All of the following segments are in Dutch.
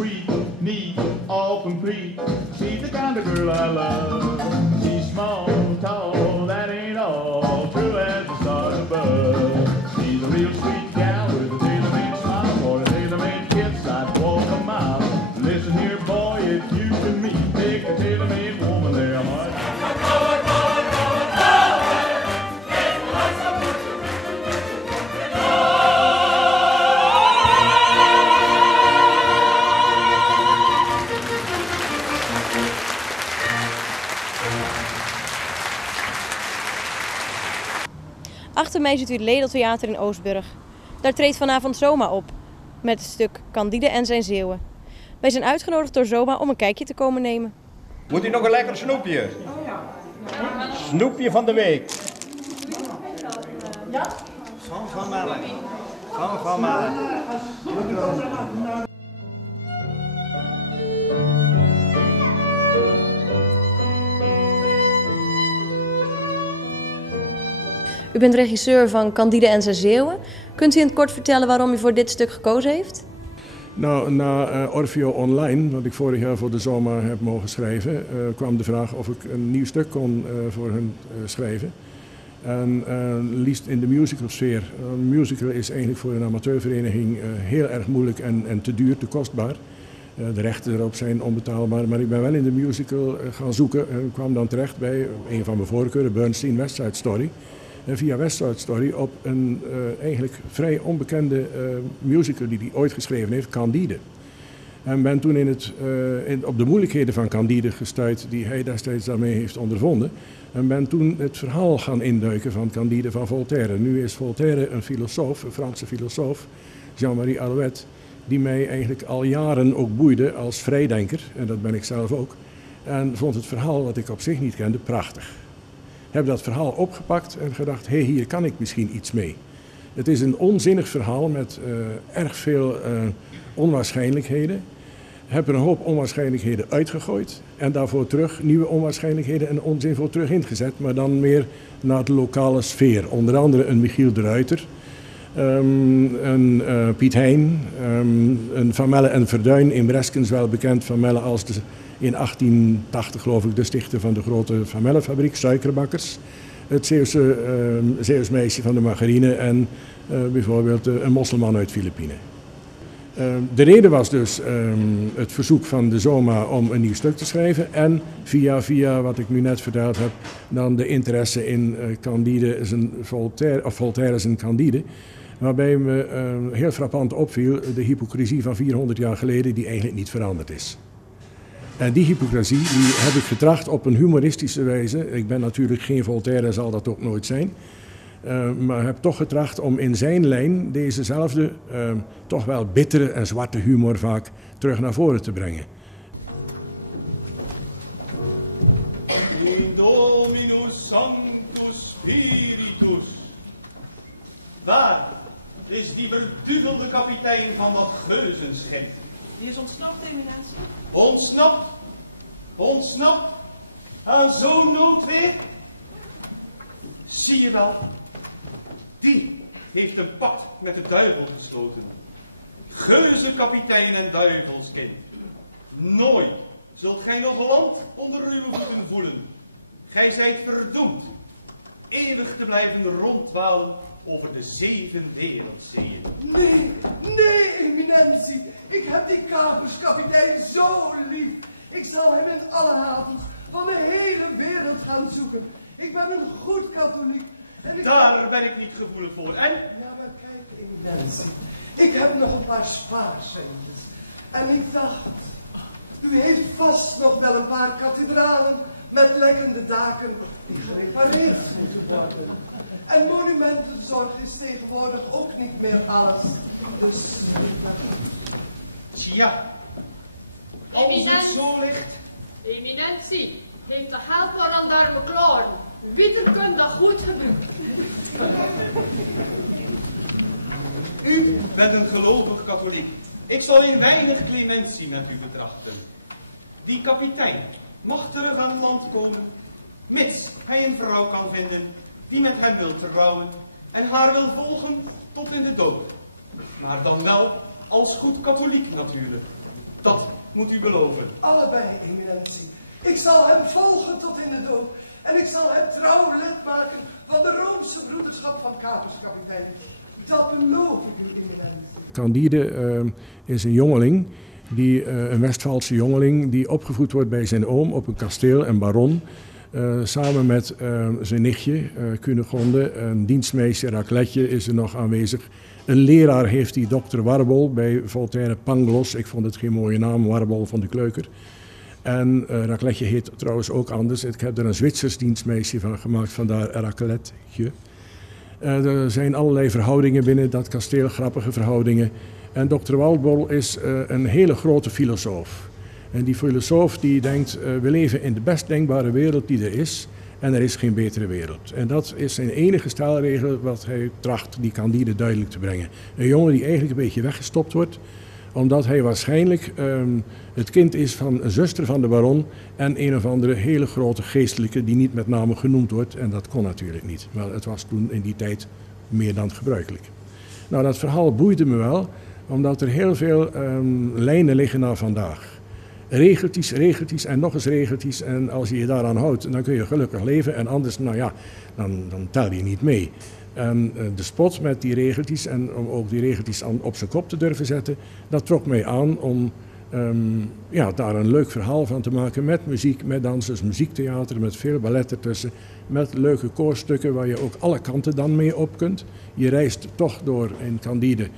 sweet, neat, all complete. She's the kind of girl I love. She's small, tall, that ain't all. True as the stars above. She's a real sweet gal with a tailor-made smile. For a tailor-made kiss, I'd walk a mile. Listen here, boy, if you can meet, take a tailor-made woman there, heart. 8 mei ziet u het Ledel-theater in Oostburg. Daar treedt vanavond Zoma op, met het stuk Candide en zijn Zeeuwen. Wij zijn uitgenodigd door Zoma om een kijkje te komen nemen. Moet u nog een lekker snoepje? Snoepje van de week. Ja? Van Melle. Van Melle. U bent regisseur van Candide en zijn Zeeuwen. Kunt u in het kort vertellen waarom u voor dit stuk gekozen heeft? Nou, na Orfeo Online, wat ik vorig jaar voor de Zoma heb mogen schrijven, kwam de vraag of ik een nieuw stuk kon voor hen schrijven. En liefst in de musicalsfeer. Een musical is eigenlijk voor een amateurvereniging heel erg moeilijk en te duur, te kostbaar. De rechten erop zijn onbetaalbaar, maar ik ben wel in de musical gaan zoeken en kwam dan terecht bij een van mijn voorkeuren, Bernstein West Side Story. En via West Side Story op een eigenlijk vrij onbekende musical die hij ooit geschreven heeft, Candide. En ben toen op de moeilijkheden van Candide gestuurd die hij destijds daarmee heeft ondervonden. En ben toen het verhaal gaan induiken van Candide van Voltaire. Nu is Voltaire een filosoof, een Franse filosoof, Jean-Marie Alouet, die mij eigenlijk al jaren ook boeide als vrijdenker, en dat ben ik zelf ook. En vond het verhaal, wat ik op zich niet kende, prachtig. Heb dat verhaal opgepakt en gedacht, hé, hier kan ik misschien iets mee. Het is een onzinnig verhaal met erg veel onwaarschijnlijkheden. Heb er een hoop onwaarschijnlijkheden uitgegooid en daarvoor terug nieuwe onwaarschijnlijkheden en onzin voor terug ingezet, maar dan meer naar de lokale sfeer. Onder andere een Michiel de Ruiter, een Piet Hein, een Van Melle en Verduin, in Breskens wel bekend Van Melle als in 1880 geloof ik de stichter van de grote Van Melle fabriek, suikerbakkers. Het Zeeuws meisje van de margarine en bijvoorbeeld een mosselman uit Filipijnen. De reden was dus het verzoek van de Zoma om een nieuw stuk te schrijven en via wat ik nu net verteld heb, dan de interesse in Voltaire zijn Candide. Waarbij me heel frappant opviel de hypocrisie van 400 jaar geleden die eigenlijk niet veranderd is. En die hypocrisie die heb ik getracht op een humoristische wijze. Ik ben natuurlijk geen Voltaire en zal dat ook nooit zijn. Maar heb toch getracht om in zijn lijn dezezelfde, toch wel bittere en zwarte humor vaak terug naar voren te brengen. In Dominus Sanctus Spiritus. Waar is die verduvelde kapitein van dat geuzenschip? Die is ontsnapt, eminentie. Ontsnapt? Ontsnapt? Aan zo'n noodweer? Zie je wel, die heeft een pact met de duivel gesloten. Geuzenkapitein en duivelskind. Nooit zult gij nog land onder uw voeten voelen. Gij zijt verdoemd eeuwig te blijven ronddwalen over de 7 wereldzeeën. Nee, eminentie. Ik heb die kaperskapitein zo lief. Ik zal hem in alle havens van de hele wereld gaan zoeken. Ik ben een goed katholiek. En Daar ben ik niet gevoelig voor. En? Ja, maar kijk, eminentie. Ik heb nog een paar spaarcentjes. En ik dacht, u heeft vast nog wel een paar kathedralen met lekkende daken die gerepareerd moeten worden. En monumentenzorg is tegenwoordig ook niet meer alles. Dus... Tja, als het zo ligt... Eminentie, heeft de helper aan daar beklaard. Wieter kunt dat goed gebruiken. U bent een gelovig katholiek. Ik zal in weinig clementie met u betrachten. Die kapitein mag terug aan het land komen, mits hij een vrouw kan vinden die met hem wil trouwen en haar wil volgen tot in de dood. Maar dan wel als goed katholiek natuurlijk. Dat moet u beloven. Allebei, eminentie. Ik zal hem volgen tot in de dood. En ik zal hem trouw lid maken van de Roomse broederschap van kaperskapitein. Dat beloof ik u, eminentie. Candide is een jongeling, een Westfaalse jongeling, die opgevoed wordt bij zijn oom op een kasteel, een baron. Samen met zijn nichtje, Cunegonde, een dienstmeisje, Racletje, is er nog aanwezig. Een leraar heeft hij, dokter Warbel, bij Voltaire Pangloss. Ik vond het geen mooie naam, Warbel van de Kleuker. En Racletje heet trouwens ook anders. Ik heb er een Zwitsers dienstmeisje van gemaakt, vandaar Racletje. Er zijn allerlei verhoudingen binnen dat kasteel, grappige verhoudingen. En dokter Warbel is een hele grote filosoof. En die filosoof die denkt, we leven in de best denkbare wereld die er is. En er is geen betere wereld. En dat is zijn enige stelregel wat hij tracht die Candide duidelijk te brengen. Een jongen die eigenlijk een beetje weggestopt wordt, omdat hij waarschijnlijk het kind is van een zuster van de baron en een of andere hele grote geestelijke die niet met name genoemd wordt. En dat kon natuurlijk niet. Maar het was toen in die tijd meer dan gebruikelijk. Nou, dat verhaal boeide me wel, omdat er heel veel lijnen liggen naar vandaag. Regeltjes en nog eens regeltjes. En als je je daaraan houdt, dan kun je gelukkig leven. En anders, nou ja, dan tel je niet mee. En de spot met die regeltjes en om ook die regeltjes op zijn kop te durven zetten, dat trok mij aan om daar een leuk verhaal van te maken met muziek, met dansers, muziektheater, met veel ballet ertussen, met leuke koorstukken waar je ook alle kanten dan mee op kunt. Je reist toch door in Candide.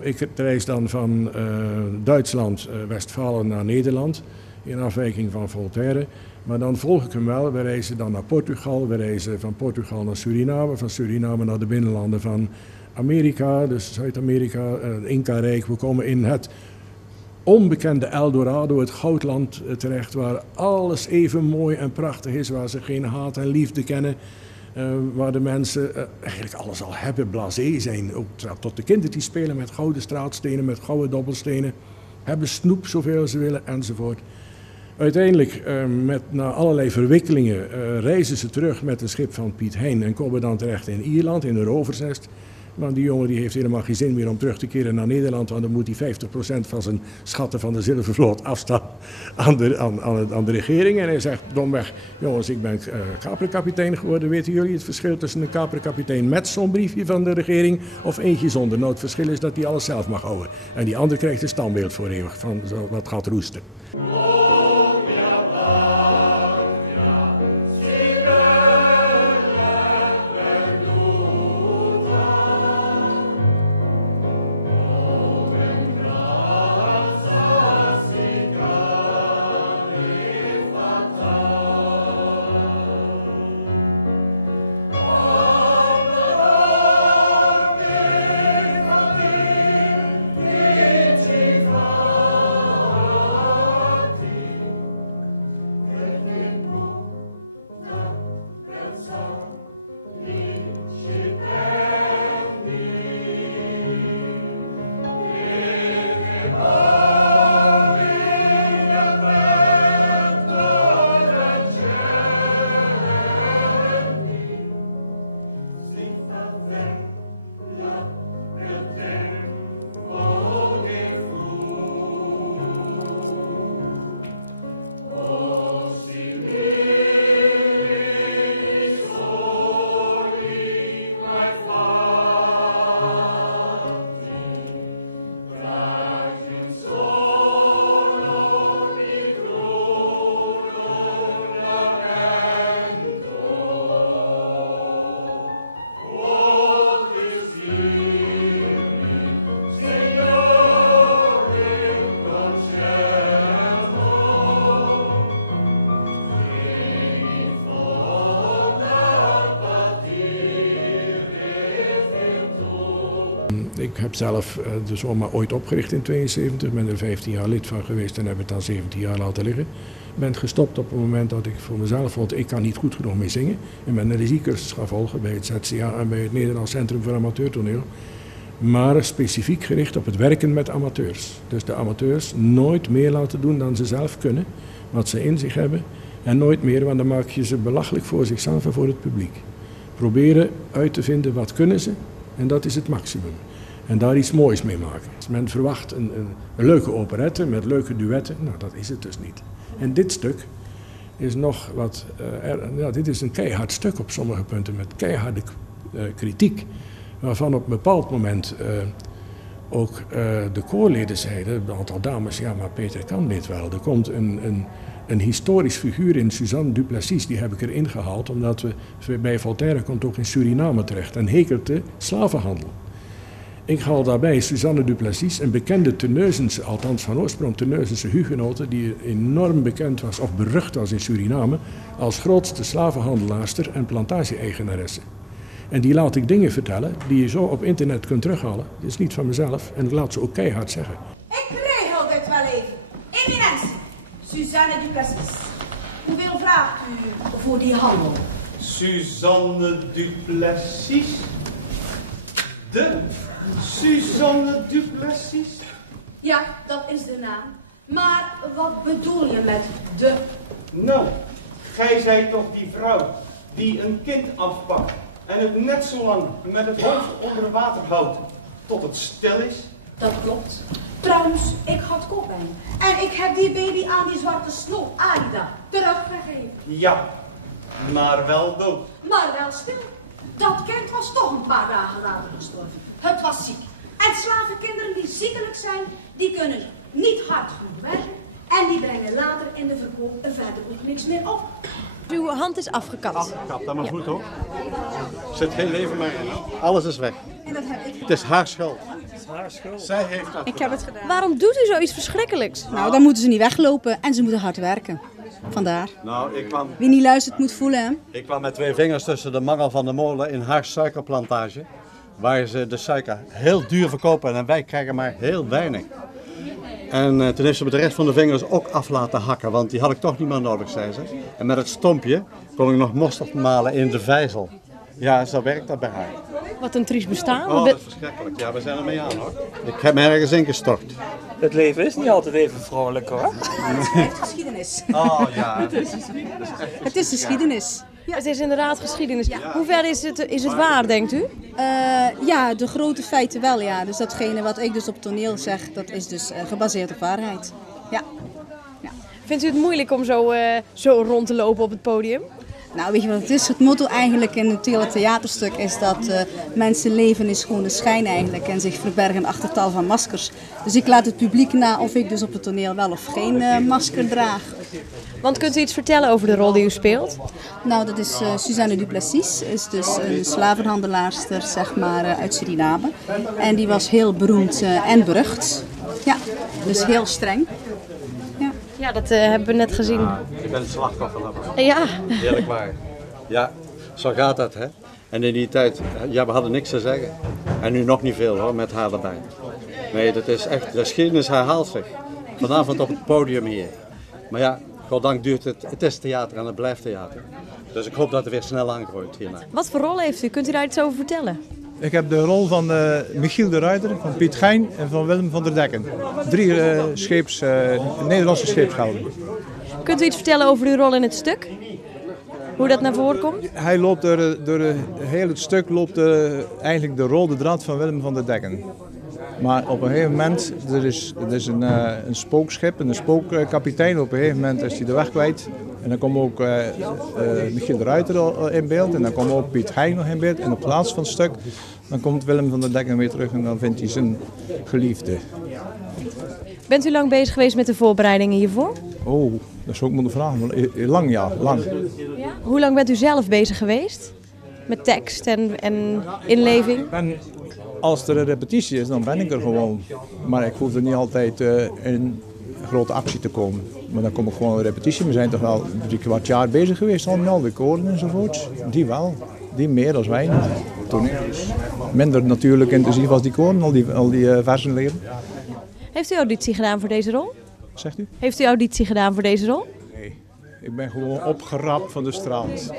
Ik reis dan van Duitsland, Westfalen naar Nederland, in afwijking van Voltaire. Maar dan volg ik hem wel. We reizen dan naar Portugal, we reizen van Portugal naar Suriname, van Suriname naar de binnenlanden van Amerika, dus Zuid-Amerika, het Inca-rijk. We komen in het onbekende Eldorado, het goudland terecht, waar alles even mooi en prachtig is, waar ze geen haat en liefde kennen. Waar de mensen eigenlijk alles al hebben, blasé zijn. Ook tot de kindertjes spelen met gouden straatstenen, met gouden dobbelstenen. Hebben snoep zoveel ze willen enzovoort. Uiteindelijk, na allerlei verwikkelingen, reizen ze terug met een schip van Piet Hein en komen dan terecht in Ierland, in een roversnest. Want die jongen die heeft helemaal geen zin meer om terug te keren naar Nederland, want dan moet hij 50% van zijn schatten van de zilvervloot afstaan aan de regering. En hij zegt domweg, jongens, ik ben kaperkapitein geworden, weten jullie het verschil tussen een kaperkapitein met zo'n briefje van de regering of eentje zonder? Nou, het verschil is dat hij alles zelf mag houden. En die ander krijgt een standbeeld voor eeuwig, van wat gaat roesten. Ik heb zelf de Zoma ooit opgericht in 1972, ben er 15 jaar lid van geweest en heb het dan 17 jaar laten liggen. Ik ben gestopt op het moment dat ik voor mezelf vond, ik kan niet goed genoeg mee zingen. En ben een regiecursus gaan volgen bij het ZCA en bij het Nederlands Centrum voor Amateurtoneel. Maar specifiek gericht op het werken met amateurs. Dus de amateurs nooit meer laten doen dan ze zelf kunnen, wat ze in zich hebben. En nooit meer, want dan maak je ze belachelijk voor zichzelf en voor het publiek. Proberen uit te vinden wat kunnen ze en dat is het maximum. En daar iets moois mee maken. Men verwacht een leuke operette met leuke duetten. Nou, dat is het dus niet. En dit stuk is nog wat... dit is een keihard stuk op sommige punten met keiharde kritiek. Waarvan op een bepaald moment ook de koorleden zeiden, een aantal dames, ja, maar Peter kan dit wel. Er komt een historisch figuur in, Suzanne Duplessis, die heb ik erin gehaald, omdat we bij Voltaire komt ook in Suriname terecht en hekelt de slavenhandel. Ik haal daarbij Suzanne Duplessis, een bekende Terneuzense, althans van oorsprong Terneuzense hugenote, die enorm bekend was of berucht was in Suriname als grootste slavenhandelaarster en plantage-eigenaresse. En die laat ik dingen vertellen die je zo op internet kunt terughalen. Dat is niet van mezelf en ik laat ze ook keihard zeggen. Ik regel dit wel even. Eminentie, Suzanne Duplessis. Hoeveel vraagt u voor die handel? Suzanne Duplessis? De Suzanne Duplessis? Ja, dat is de naam. Maar wat bedoel je met de? Nou, gij zijt toch die vrouw die een kind afpakt en het net zo lang met het hoofd onder water houdt tot het stil is? Dat klopt. Trouwens, ik had koppijn. En ik heb die baby aan die zwarte snol, Aida, teruggegeven. Ja, maar wel dood. Maar wel stil. Dat kind was toch een paar dagen later gestorven. Het was ziek. En slavenkinderen die ziekelijk zijn, die kunnen niet hard genoeg werken. En die brengen later in de verkoop verder ook niks meer op. Uw hand is afgekapt. Afgekapt, dat maar goed hoor. Er zit geen leven meer in. Alles is weg. En dat heb ik. Het is haar schuld. Zij heeft dat. Ik heb het gedaan. Waarom doet u zoiets verschrikkelijks? Nou, dan moeten ze niet weglopen en ze moeten hard werken. Vandaar. Nou, Wie niet luistert moet voelen, hè? Ik kwam met 2 vingers tussen de mangel van de molen in haar suikerplantage. Waar ze de suiker heel duur verkopen en wij krijgen maar heel weinig. En toen heeft ze met de rest van de vingers ook af laten hakken, want die had ik toch niet meer nodig, zei ze. En met het stompje kon ik nog mosterd malen in de vijzel. Ja, zo werkt dat bij haar. Wat een triest bestaan. Oh, dat is verschrikkelijk. Ja, we zijn ermee aan hoor. Ik heb me ergens ingestort. Het leven is niet altijd even vrolijk hoor. Het is geschiedenis. Oh ja. Het is geschiedenis. Ja, het is inderdaad geschiedenis. Ja. Hoe ver is het waar, denkt u? Ja, de grote feiten wel, ja. Dus datgene wat ik dus op toneel zeg, dat is dus gebaseerd op waarheid. Ja. Vindt u het moeilijk om zo rond te lopen op het podium? Nou, weet je wat het is? Het motto eigenlijk in het hele theaterstuk is dat mensen leven is gewoon de schijn eigenlijk en zich verbergen achter tal van maskers. Dus ik laat het publiek na of ik dus op het toneel wel of geen masker draag. Want kunt u iets vertellen over de rol die u speelt? Nou, dat is Suzanne Duplessis, is dus een slavenhandelaarster zeg maar, uit Suriname. En die was heel beroemd en berucht. Ja, dus heel streng. Ja, dat hebben we net gezien. Ik ben het slachtoffer daarvan. Ja. Eerlijk waar. Ja, zo gaat dat hè. En in die tijd, ja, we hadden niks te zeggen. En nu nog niet veel hoor, met haar erbij. Nee, dat is echt, de geschiedenis herhaalt zich. Vanavond op het podium hier. Maar ja, goddank duurt het is theater en het blijft theater. Dus ik hoop dat het weer snel aangroeit hierna. Wat voor rol heeft u? Kunt u daar iets over vertellen? Ik heb de rol van Michiel de Ruiter, van Piet Gein en van Willem van der Decken. 3 Nederlandse scheepshelden. Kunt u iets vertellen over uw rol in het stuk? Hoe dat naar voren komt? Hij loopt door heel het stuk loopt eigenlijk de rode draad van Willem van der Decken. Maar op een gegeven moment, er is een spookschip en een spookkapitein. Op een gegeven moment is hij de weg kwijt. En dan komt ook Michiel de Ruiter in beeld en dan komt ook Piet Gein nog in beeld. En op plaats van het stuk, dan komt Willem van der Decken weer terug en dan vindt hij zijn geliefde. Bent u lang bezig geweest met de voorbereidingen hiervoor? Oh, dat is ook maar de vraag. Lang ja, lang. Ja? Hoe lang bent u zelf bezig geweest? Met tekst en inleving? Als er een repetitie is, dan ben ik er gewoon. Maar ik hoef er niet altijd in grote actie te komen. Maar dan kom ik gewoon een repetitie. We zijn toch wel 3/4 jaar bezig geweest, al de koren enzovoorts. Die wel. Die meer dan wij. Toneel is minder natuurlijk intensief als die koren, al die versen leren. Heeft u auditie gedaan voor deze rol? Zegt u? Heeft u auditie gedaan voor deze rol? Nee, ik ben gewoon opgerapt van de straat.